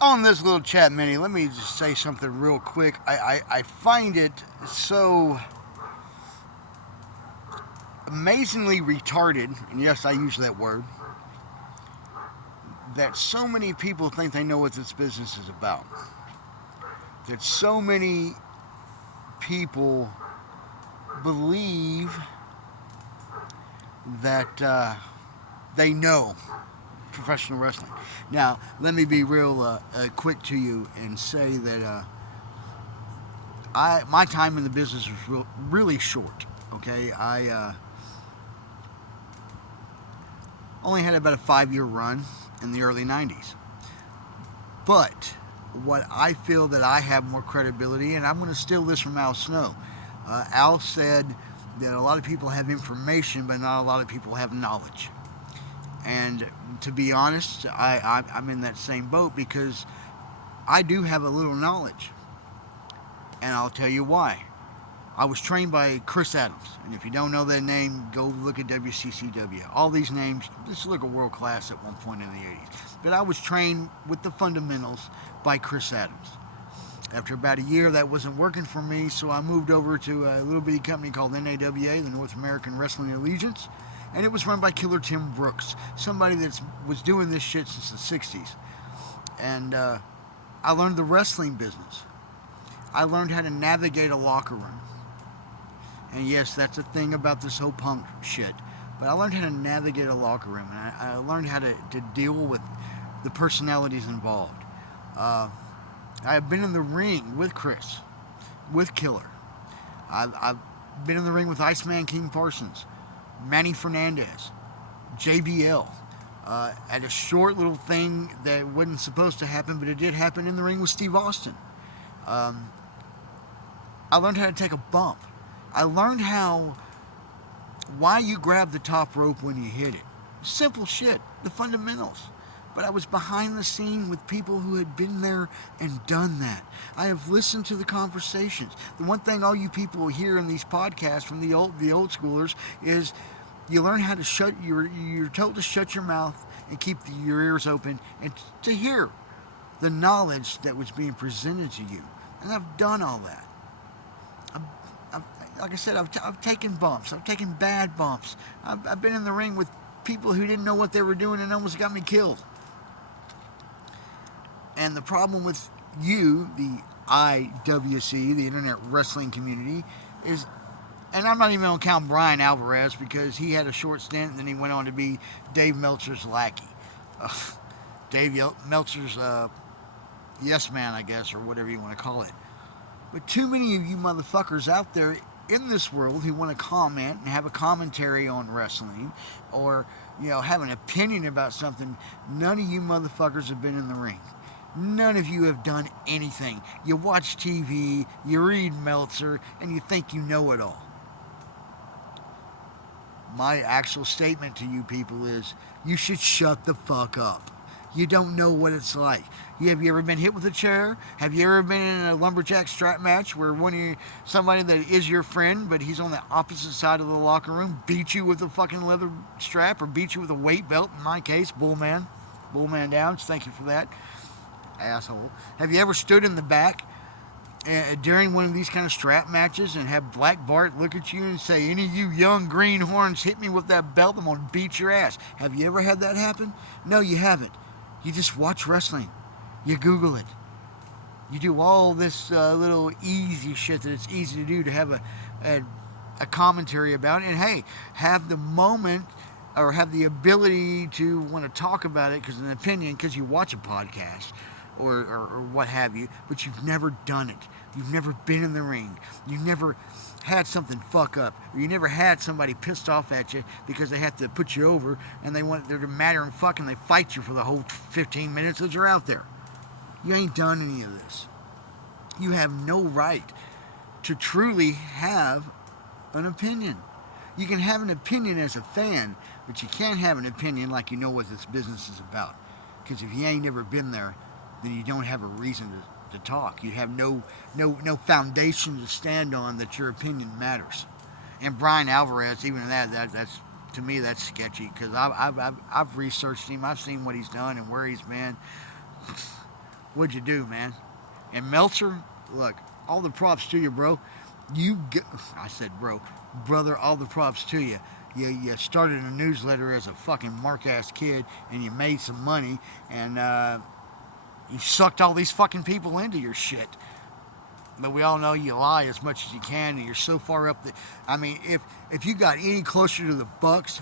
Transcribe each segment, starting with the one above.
On this little chat mini, let me just say something real quick. I find it so amazingly retarded, and yes, I use that word, that so many people think they know what this business is about. That so many people believe that they know professional wrestling. Now, let me be real quick to you and say that my time in the business was really short. Okay, I only had about a 5-year run in the early '90s. But what I feel that I have more credibility, and I'm going to steal this from Al Snow. Al said that a lot of people have information, but not a lot of people have knowledge. And to be honest, I'm in that same boat because I do have a little knowledge. And I'll tell you why. I was trained by Chris Adams. And if you don't know that name, go look at WCCW. All these names, this look at world class at one point in the 80s. But I was trained with the fundamentals by Chris Adams. After about a year, that wasn't working for me, so I moved over to a little bitty company called NAWA, the North American Wrestling Allegiance. And it was run by Killer Tim Brooks, somebody that was doing this shit since the 60s. And I learned the wrestling business. I learned how to navigate a locker room. And yes, that's a thing about this whole punk shit. But I learned how to navigate a locker room, and I learned how to deal with the personalities involved. I have been in the ring with Chris, with Killer. I've been in the ring with Iceman King Parsons, Manny Fernandez, JBL. At a short little thing that wasn't supposed to happen, but it did happen in the ring with Steve Austin. I learned how to take a bump. I learned why you grab the top rope when you hit it. Simple shit, the fundamentals. But I was behind the scene with people who had been there and done that. I have listened to the conversations. The one thing all you people hear in these podcasts from the old schoolers is you learn how to you're told to shut your mouth and keep your ears open and to hear the knowledge that was being presented to you. And I've done all that. Like I said, I've taken bumps. I've taken bad bumps. I've been in the ring with people who didn't know what they were doing and almost got me killed. And the problem with you, the IWC, the Internet Wrestling Community, is, and I'm not even going to count Brian Alvarez because he had a short stint and then he went on to be Dave Meltzer's lackey. Dave Meltzer's yes man, I guess, or whatever you want to call it. But too many of you motherfuckers out there in this world who want to comment and have a commentary on wrestling or, have an opinion about something, none of you motherfuckers have been in the ring. None of you have done anything. You watch TV, you read Meltzer, and you think you know it all. My actual statement to you people is, you should shut the fuck up. You don't know what it's like. Have you ever been hit with a chair? Have you ever been in a lumberjack strap match where somebody that is your friend, but he's on the opposite side of the locker room, beat you with a fucking leather strap or beat you with a weight belt? In my case, Bullman down. Thank you for that, asshole. Have you ever stood in the back during one of these kind of strap matches and have Black Bart look at you and say, any of you young greenhorns hit me with that belt, I'm going to beat your ass? Have you ever had that happen? No, you haven't. You just watch wrestling. You Google it. You do all this little easy shit that it's easy to do to have a commentary about it. And hey, have the moment or have the ability to want to talk about it because an opinion, because you watch a podcast or what have you, but you've never done it. You've never been in the ring. You've never had something fuck up, or you never had somebody pissed off at you because they have to put you over and they're matter and fuck and they fight you for the whole 15 minutes that you're out there. You ain't done any of this. You have no right to truly have an opinion. You can have an opinion as a fan, but you can't have an opinion like you know what this business is about. Because if you ain't never been there, then you don't have a reason to talk. You have no foundation to stand on that your opinion matters. And Brian Alvarez, even that's to me that's sketchy because I've researched him. I've seen what he's done and where he's been. What'd you do, man? And Meltzer, look, all the props to you, bro. I said, bro, brother, all the props to you. You started a newsletter as a fucking mark-ass kid, and you made some money, and you sucked all these fucking people into your shit. But we all know you lie as much as you can, and you're so far up that, I mean, if you got any closer to the Bucks,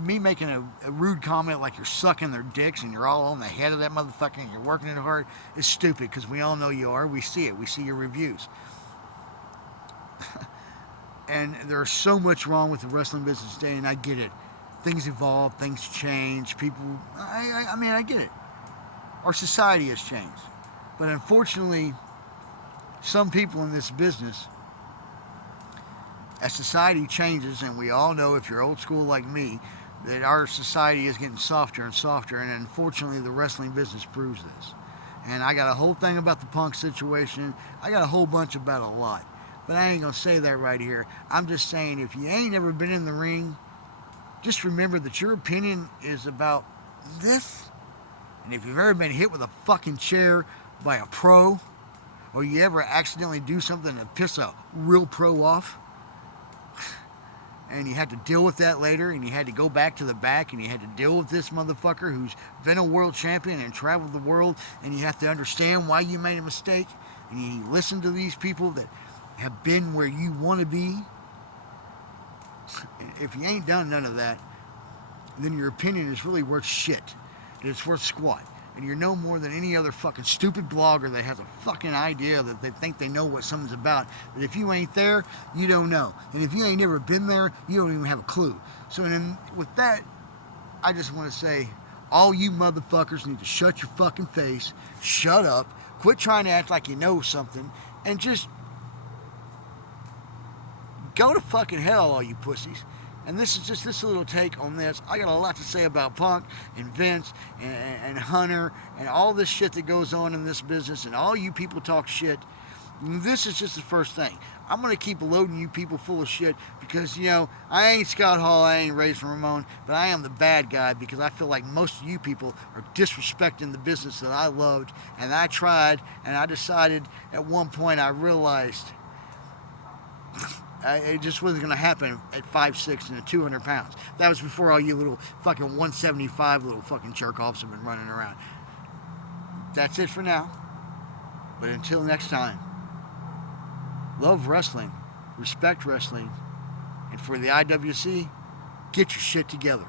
me making a rude comment like you're sucking their dicks and you're all on the head of that motherfucker and you're working it hard, is stupid, because we all know you are. We see it. We see your reviews. And there's so much wrong with the wrestling business today, and I get it. Things evolve, things change, people, I mean, I get it. Our society has changed. But unfortunately, some people in this business, as society changes, and we all know, if you're old school like me, that our society is getting softer and softer, and unfortunately the wrestling business proves this. And I got a whole thing about the Punk situation. I got a whole bunch about a lot. But I ain't going to say that right here. I'm just saying, if you ain't ever been in the ring, just remember that your opinion is about this. And if you've ever been hit with a fucking chair by a pro, or you ever accidentally do something to piss a real pro off, and you had to deal with that later, and you had to go back to the back, and you had to deal with this motherfucker who's been a world champion and traveled the world, and you have to understand why you made a mistake, and you listen to these people that have been where you want to be. If you ain't done none of that, then your opinion is really worth shit. It's worth squat. And you're no more than any other fucking stupid blogger that has a fucking idea that they think they know what something's about. But if you ain't there, you don't know. And if you ain't never been there, you don't even have a clue. So then, with that, I just want to say, all you motherfuckers need to shut your fucking face, shut up, quit trying to act like you know something, and just go to fucking hell, all you pussies. And this is just this little take on this. I got a lot to say about Punk and Vince and Hunter and all this shit that goes on in this business, and all you people talk shit. This is just the first thing. I'm going to keep loading you people full of shit because, you know, I ain't Scott Hall, I ain't Razor Ramon, but I am the bad guy because I feel like most of you people are disrespecting the business that I loved, and I tried, and I decided at one point I realized it just wasn't going to happen at 5'6" and 200 pounds. That was before all you little fucking 175 little fucking jerk-offs have been running around. That's it for now. But until next time, love wrestling, respect wrestling, and for the IWC, get your shit together.